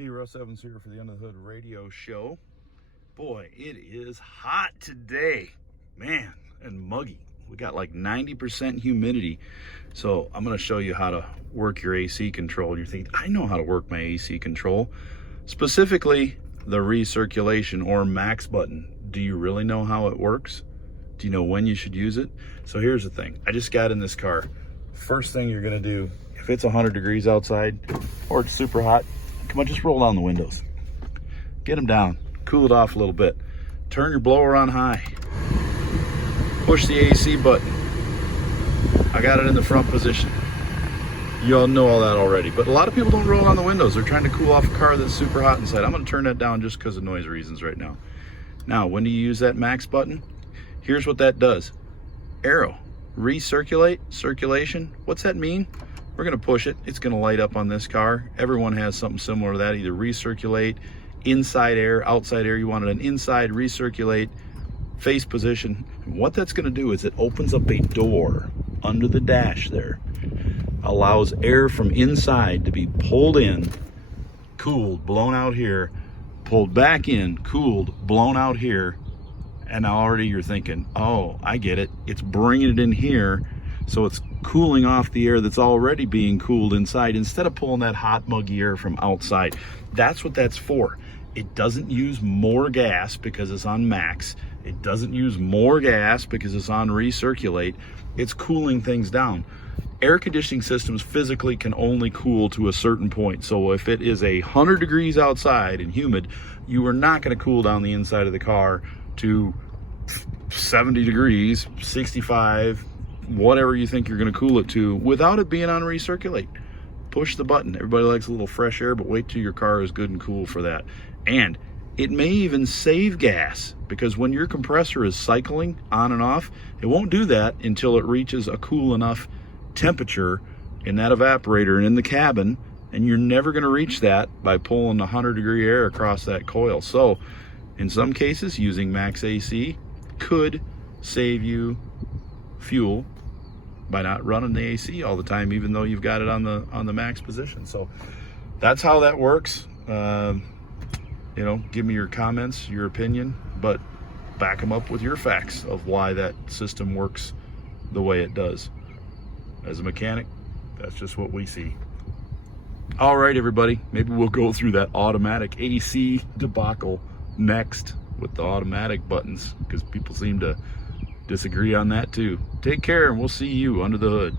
Hey, Russ Evans here for the Under the Hood radio show. Boy, it is hot today, man, and muggy. We got like 90% humidity. So I'm going to show you how to work your AC control. You're thinking, I know how to work my AC control, specifically the recirculation or max button. Do you really know how it works? Do you know when you should use it? So here's the thing. I just got in this car. First thing you're going to do, if it's 100 degrees outside or it's super hot, come on, just roll down the windows. Get them down, cool it off a little bit. Turn your blower on high. Push the AC button. I got it in the front position. You all know all that already, but a lot of people don't roll down the windows. They're trying to cool off a car that's super hot inside. I'm gonna turn that down just because of noise reasons right now. Now, when do you use that max button? Here's what that does. Arrow, recirculate, circulation. What's that mean? We're gonna push it. It's gonna light up on this car. Everyone has something similar to that, either recirculate, inside air, outside air. You wanted an inside recirculate, face position. And what that's gonna do is it opens up a door under the dash there, allows air from inside to be pulled in, cooled, blown out here, pulled back in, cooled, blown out here. And now already you're thinking, oh, I get it. It's bringing it in here. So it's cooling off the air that's already being cooled inside instead of pulling that hot, muggy air from outside. That's what that's for. It doesn't use more gas because it's on max. It doesn't use more gas because it's on recirculate. It's cooling things down. Air conditioning systems physically can only cool to a certain point. So if it is 100 degrees outside and humid, you are not going to cool down the inside of the car to 70 degrees, 65, whatever you think you're going to cool it to without it being on recirculate. Push the button. Everybody likes a little fresh air, but wait till your car is good and cool for that. And it may even save gas, because when your compressor is cycling on and off, it won't do that until it reaches a cool enough temperature in that evaporator and in the cabin, and you're never going to reach that by pulling 100-degree air across that coil. So in some cases, using max AC could save you fuel by not running the AC all the time, even though you've got it on the max position. So that's how that works. You know, give me your comments, your opinion, but back them up with your facts of why that system works the way it does. As a mechanic, that's just what we see. All right, everybody, maybe we'll go through that automatic AC debacle next with the automatic buttons, because people seem to disagree on that too. Take care, and we'll see you under the hood.